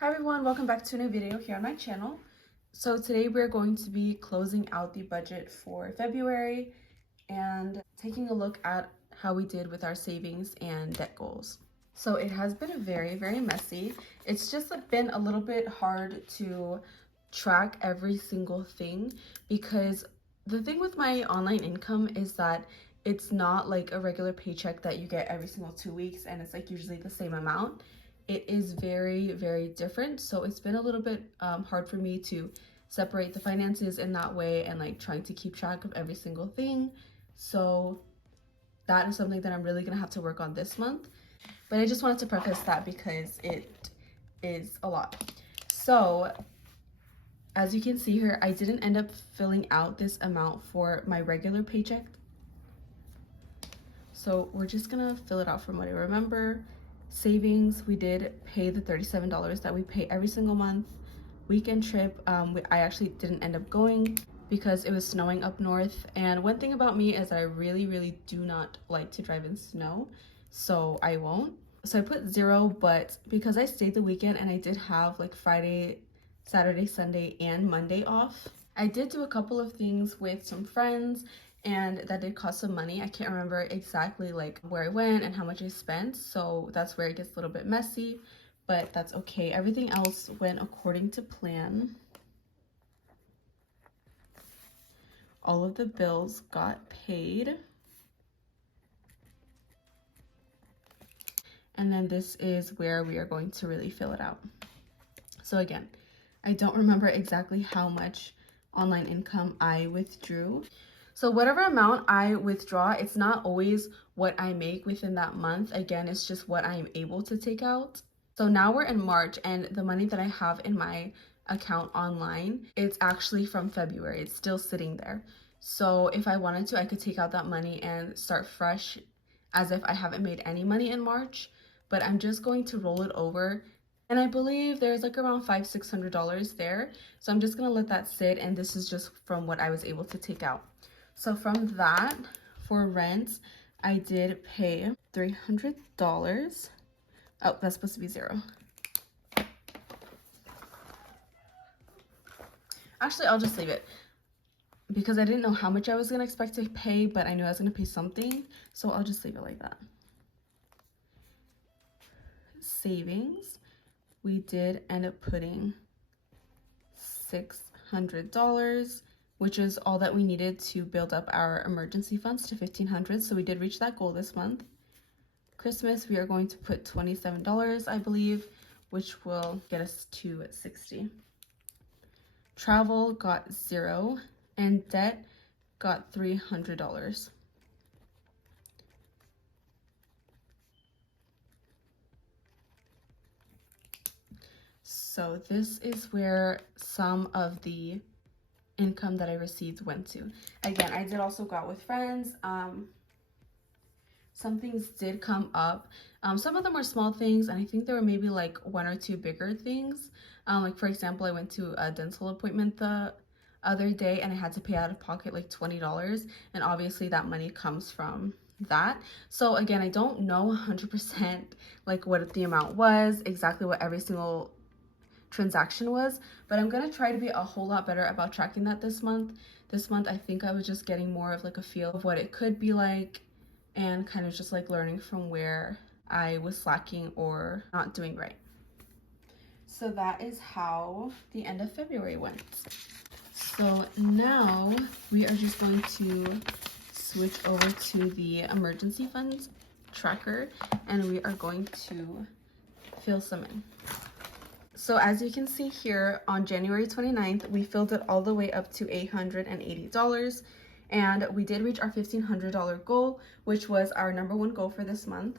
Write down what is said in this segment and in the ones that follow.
Hi everyone, welcome back to a new video here on my channel. So today we're going to be closing out the budget for February and taking a look at how we did with our savings and debt goals. So it has been a very messy. It's just been a little bit hard to track every single thing because the thing with my online income is that it's not like a regular paycheck that you get every single 2 weeks and it's like usually the same amount. It is very different, so it's been a little bit hard for me to separate the finances in that way and like trying to keep track of every single thing. So that is something that I'm really gonna have to work on this month, but I just wanted to preface that because it is a lot. So as you can see here, I didn't end up filling out this amount for my regular paycheck, so we're just gonna fill it out from what I remember. Savings, we did pay the $37 that we pay every single month. Weekend trip, I actually didn't end up going because it was snowing up north, and one thing about me is I really do not like to drive in snow, so I won't. So I put 0, but because I stayed the weekend and I did have like Friday, Saturday, Sunday, and Monday off, I did do a couple of things with some friends and that did cost some money. I can't remember exactly like where I went and how much I spent, so that's where it gets a little bit messy, but that's okay. Everything else went according to plan. All of the bills got paid. And then this is where we are going to really fill it out. So again, I don't remember exactly how much online income I withdrew. So whatever amount I withdraw, it's not always what I make within that month. Again, it's just what I'm able to take out. So now we're in March and the money that I have in my account online, it's actually from February. It's still sitting there. So if I wanted to, I could take out that money and start fresh as if I haven't made any money in March, but I'm just going to roll it over. And I believe there's like around $500-600 there. So I'm just gonna let that sit, and this is just from what I was able to take out. So from that, for rent, I did pay $300. Oh, that's supposed to be 0. Actually, I'll just leave it because I didn't know how much I was gonna expect to pay, but I knew I was gonna pay something. So I'll just leave it like that. Savings, we did end up putting $600, which is all that we needed to build up our emergency funds to $1,500. So we did reach that goal this month. Christmas, we are going to put $27, I believe, which will get us to $60. Travel got 0, and debt got $300. So this is where some of the income that I received went to. Again, I did also go out with friends. Some things did come up. Some of them were small things, and I think there were maybe like 1 or 2 bigger things. Like for example, I went to a dental appointment the other day and I had to pay out of pocket like $20, and obviously that money comes from that. So again, I don't know 100% like what the amount was, exactly what every single transaction was, but I'm gonna try to be a whole lot better about tracking that this month. This month I think I was just getting more of like a feel of what it could be like and kind of just like learning from where I was slacking or not doing right. So that is how the end of February went. So now we are just going to switch over to the emergency funds tracker, and we are going to fill some in. So as you can see here, on January 29th, we filled it all the way up to $880. And we did reach our $1,500 goal, which was our #1 goal for this month.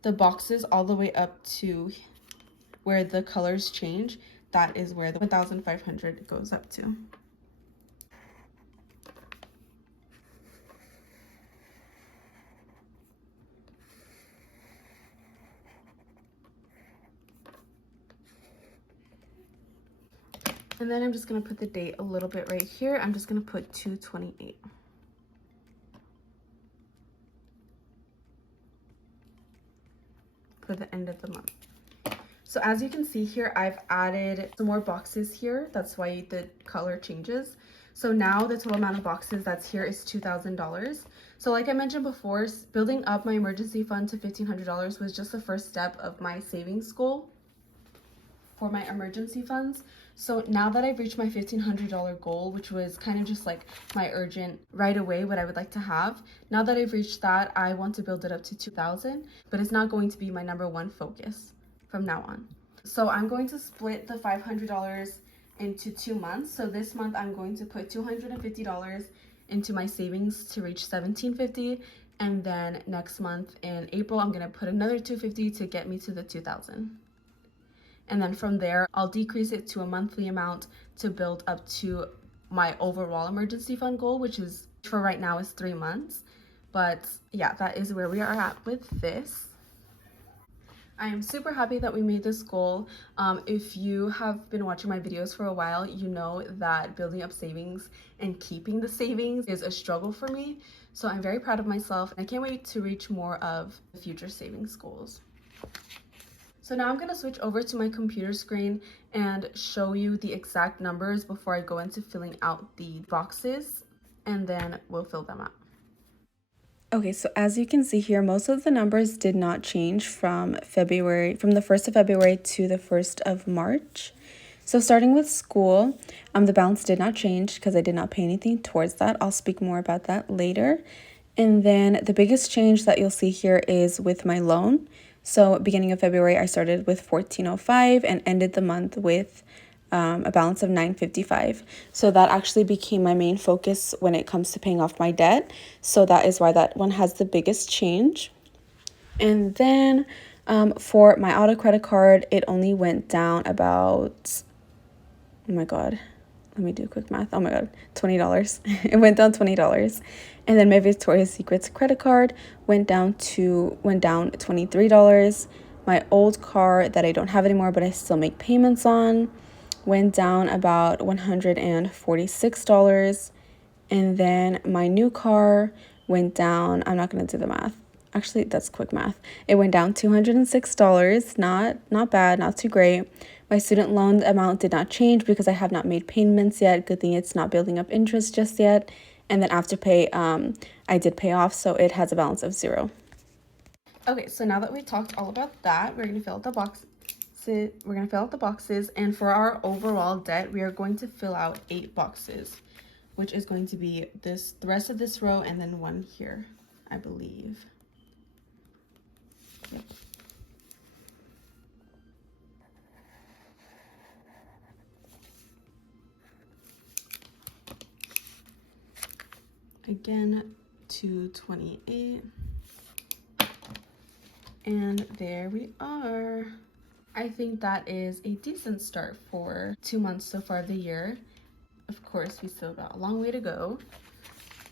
The boxes all the way up to where the colors change, that is where the 1,500 goes up to. And then I'm just gonna put the date a little bit right here. I'm just gonna put 2/28. For the end of the month. So as you can see here, I've added some more boxes here. That's why the color changes. So now the total amount of boxes that's here is $2,000. So like I mentioned before, building up my emergency fund to $1,500 was just the first step of my savings goal for my emergency funds. So now that I've reached my $1,500 goal, which was kind of just like my urgent right away what I would like to have, now that I've reached that, I want to build it up to 2,000, but it's not going to be my number one focus from now on. So I'm going to split the $500 into 2 months. So this month I'm going to put $250 into my savings to reach $1,750, and then next month in April I'm going to put another $250 to get me to the 2,000. And then from there, I'll decrease it to a monthly amount to build up to my overall emergency fund goal, which is for right now is 3 months. But yeah, that is where we are at with this. I am super happy that we made this goal. If you have been watching my videos for a while, you know that building up savings and keeping the savings is a struggle for me. So I'm very proud of myself, and I can't wait to reach more of the future savings goals. So now I'm going to switch over to my computer screen and show you the exact numbers before I go into filling out the boxes, and then we'll fill them out. Okay, so as you can see here, most of the numbers did not change from the 1st of February to the 1st of March. So starting with school, the balance did not change because I did not pay anything towards that. I'll speak more about that later. And then the biggest change that you'll see here is with my loan. So beginning of February, I started with $1,405 and ended the month with a balance of $955. So that actually became my main focus when it comes to paying off my debt. So that is why that one has the biggest change. And then for my auto credit card, it only went down about, oh my God, let me do quick math. Oh my God, $20. It went down $20. And then my Victoria's Secrets credit card went down $23. My old car that I don't have anymore, but I still make payments on, went down about $146. And then my new car went down, I'm not going to do the math. Actually, that's quick math. It went down $206. Not bad, not too great. My student loan amount did not change because I have not made payments yet. Good thing it's not building up interest just yet. And then Afterpay, I did pay off, so it has a balance of $0. Okay, so now that we talked all about that, we're going to fill out the boxes. We're going to fill out the boxes, and for our overall debt, we are going to fill out 8 boxes, which is going to be the rest of this row and then one here, I believe. Yep. Again, 228. And there we are. I think that is a decent start for 2 months so far of the year. Of course, we still got a long way to go.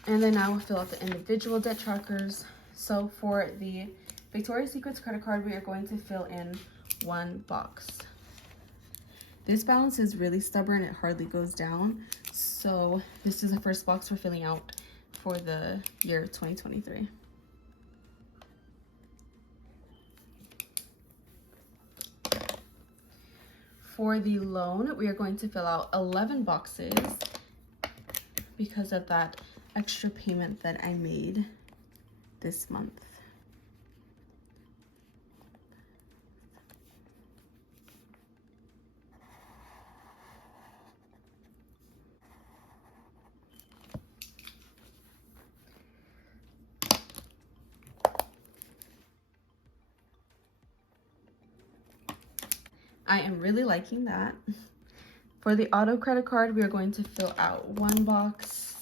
And then now we'll fill out the individual debt trackers. So for the Victoria's Secrets credit card, we are going to fill in 1 box. This balance is really stubborn, it hardly goes down. So this is the first box we're filling out for the year 2023. For the loan, we are going to fill out 11 boxes because of that extra payment that I made this month. I am really liking that. For the auto credit card, we are going to fill out 1 box,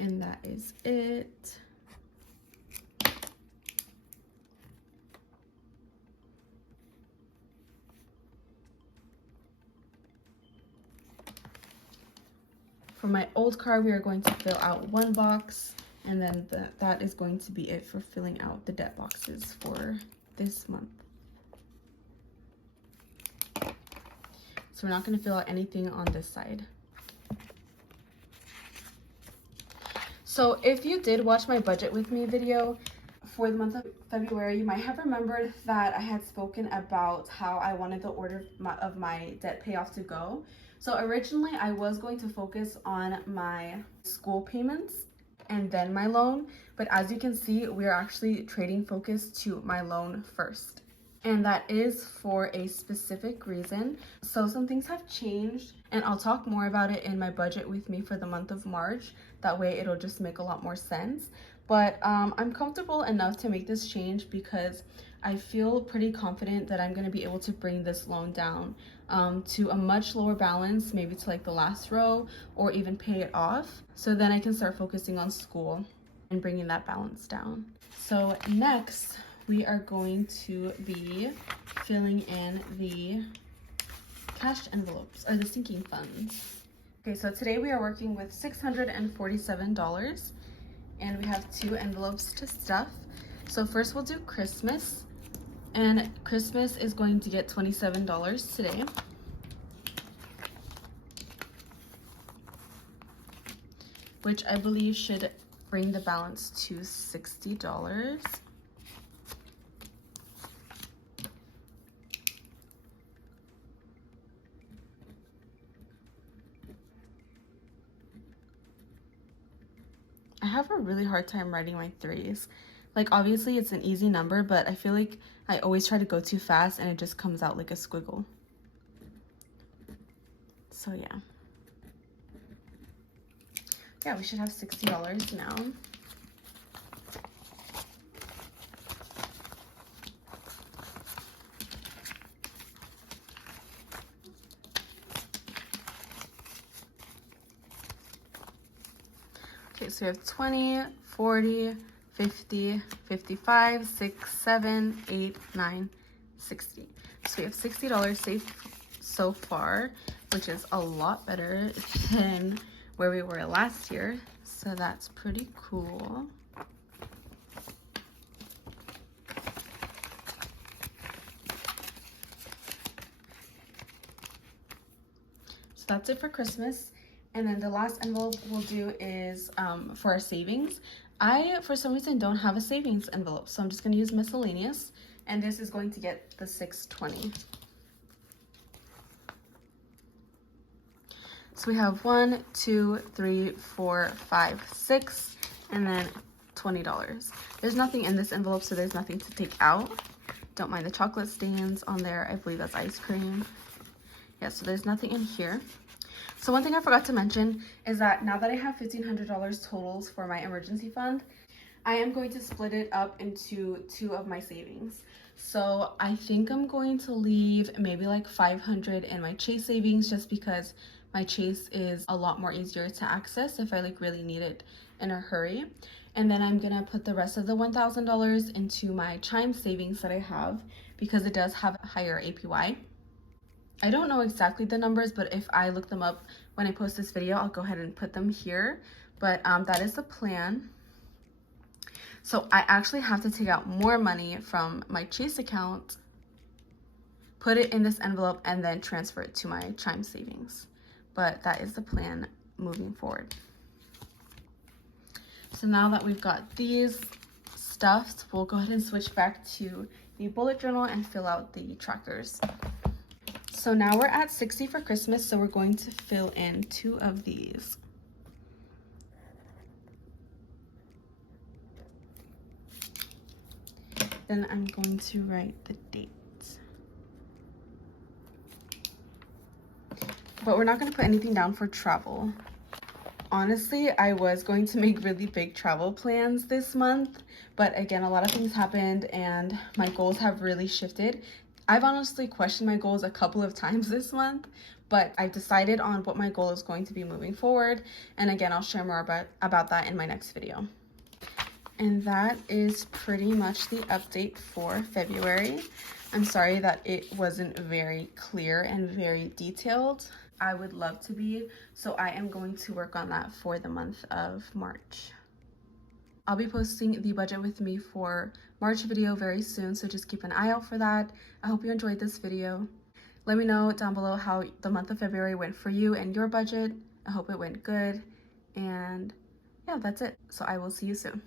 and that is it. For my old card, we are going to fill out 1 box, and then that is going to be it for filling out the debt boxes for this month. So we're not going to fill out anything on this side. So if you did watch my budget with me video for the month of February, you might have remembered that I had spoken about how I wanted the order of my debt payoff to go. So originally I was going to focus on my school payments and then my loan, but as you can see, we are actually trading focus to my loan first. And that is for a specific reason. So some things have changed, and I'll talk more about it in my budget with me for the month of March. That way it'll just make a lot more sense. But I'm comfortable enough to make this change because I feel pretty confident that I'm going to be able to bring this loan down to a much lower balance, maybe to like the last row, or even pay it off. So then I can start focusing on school and bringing that balance down. So next, we are going to be filling in the cash envelopes, or the sinking funds. Okay, so today we are working with $647, and we have 2 envelopes to stuff. So first we'll do Christmas, and Christmas is going to get $27 today. Which I believe should bring the balance to $60. I have a really hard time writing my 3s. Like, obviously it's an easy number, but I feel like I always try to go too fast and it just comes out like a squiggle. So yeah. Yeah, we should have $60 now. Okay, so we have 20, 40, 50, 55, 6, 7, 8, 9, 60. So we have $60 saved so far, which is a lot better than where we were last year. So that's pretty cool. So that's it for Christmas. And then the last envelope we'll do is for our savings. I, for some reason, don't have a savings envelope, so I'm just going to use miscellaneous, and this is going to get the $620. So we have 1, 2, 3, 4, 5, 6, and then $20. There's nothing in this envelope, so there's nothing to take out. Don't mind the chocolate stains on there. I believe that's ice cream. Yeah, so there's nothing in here. So one thing I forgot to mention is that now that I have $1,500 totals for my emergency fund, I am going to split it up into 2 of my savings. So I think I'm going to leave maybe like $500 in my Chase savings, just because my Chase is a lot more easier to access if I like really need it in a hurry. And then I'm gonna put the rest of the $1,000 into my Chime savings that I have, because it does have a higher APY. I don't know exactly the numbers, but if I look them up when I post this video, I'll go ahead and put them here. But that is the plan. So I actually have to take out more money from my Chase account, put it in this envelope, and then transfer it to my Chime savings. But that is the plan moving forward. So now that we've got these stuffed, we'll go ahead and switch back to the bullet journal and fill out the trackers. So now we're at 60 for Christmas, so we're going to fill in 2 of these. Then I'm going to write the dates. But we're not going to put anything down for travel. Honestly, I was going to make really big travel plans this month, but again, a lot of things happened and my goals have really shifted. I've honestly questioned my goals a couple of times this month, but I've decided on what my goal is going to be moving forward. And again, I'll share more about that in my next video. And that is pretty much the update for February. I'm sorry that it wasn't very clear and very detailed. I would love to be, so I am going to work on that for the month of March. I'll be posting the budget with me for March video very soon, so just keep an eye out for that. I hope you enjoyed this video. Let me know down below how the month of February went for you and your budget. I hope it went good. And yeah, that's it. So I will see you soon.